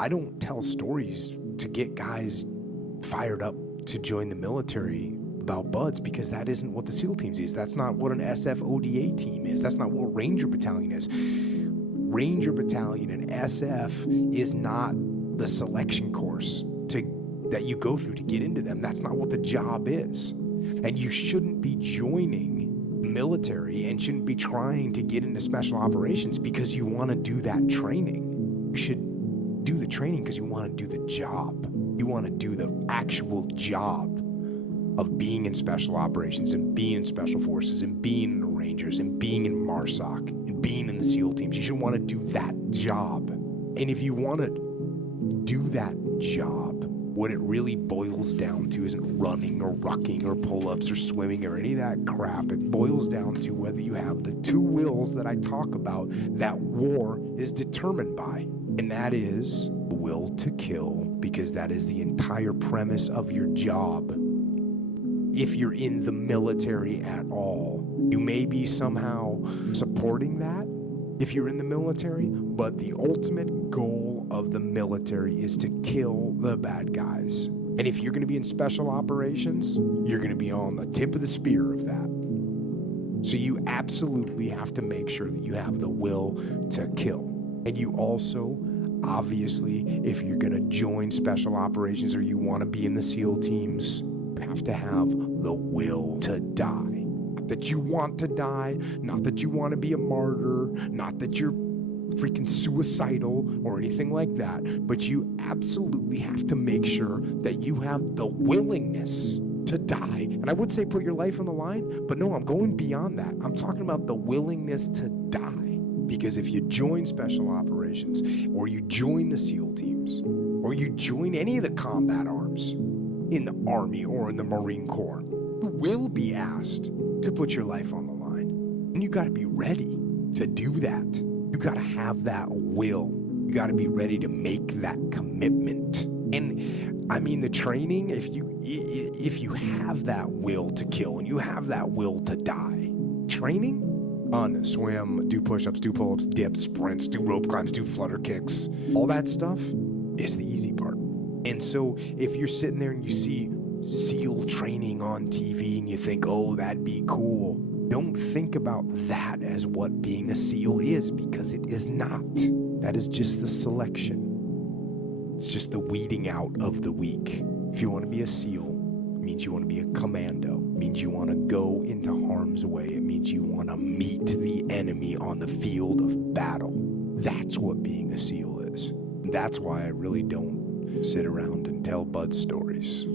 I don't tell stories to get guys fired up to join the military about buds, because that isn't what the SEAL teams is. That's not what an SFODA team is. That's not what Ranger Battalion is. Ranger Battalion and SF is not the selection course that you go through to get into them. That's not what the job is. And you shouldn't be joining military and shouldn't be trying to get into special operations because you want to do that training. You should do the training because you want to do the job. You want to do the actual job of being in special operations and being in special forces and being in the Rangers and being in MARSOC and being in the SEAL teams. You should want to do that job. And if you want to do that job, what it really boils down to isn't running or rucking or pull-ups or swimming or any of that crap. It boils down to whether you have the two wills that I talk about that war is determined by. And that is the will to kill, because that is the entire premise of your job. If you're in the military at all, you may be somehow supporting that if you're in the military, but the ultimate goal of the military is to kill the bad guys. And if you're going to be in special operations, you're going to be on the tip of the spear of that. So you absolutely have to make sure that you have the will to kill. And you also, obviously, if you're going to join special operations or you want to be in the SEAL teams, you have to have the will to die. Not that you want to die, not that you want to be a martyr, not that you're freaking suicidal or anything like that, but you absolutely have to make sure that you have the willingness to die. And I would say put your life on the line, but no, I'm going beyond that. I'm talking about the willingness to die. Because if you join special operations, or you join the SEAL teams, or you join any of the combat arms in the Army or in the Marine Corps, you will be asked to put your life on the line. And you got to be ready to do that. You got to have that will. You got to be ready to make that commitment. And I mean, the training, if you have that will to kill and you have that will to die, training, run, swim, do push-ups, do pull-ups, dips, sprints, do rope climbs, do flutter kicks, all that stuff is the easy part. And so if you're sitting there and you see SEAL training on TV and you think, oh, that'd be cool, don't think about that as what being a SEAL is, because it is not. That is just the selection. It's just the weeding out of the weak. If you want to be a SEAL, it means you want to be a commando. It means you want to go into harm's way. It means you want to meet the enemy on the field of battle. That's what being a SEAL is. And that's why I really don't sit around and tell bud stories.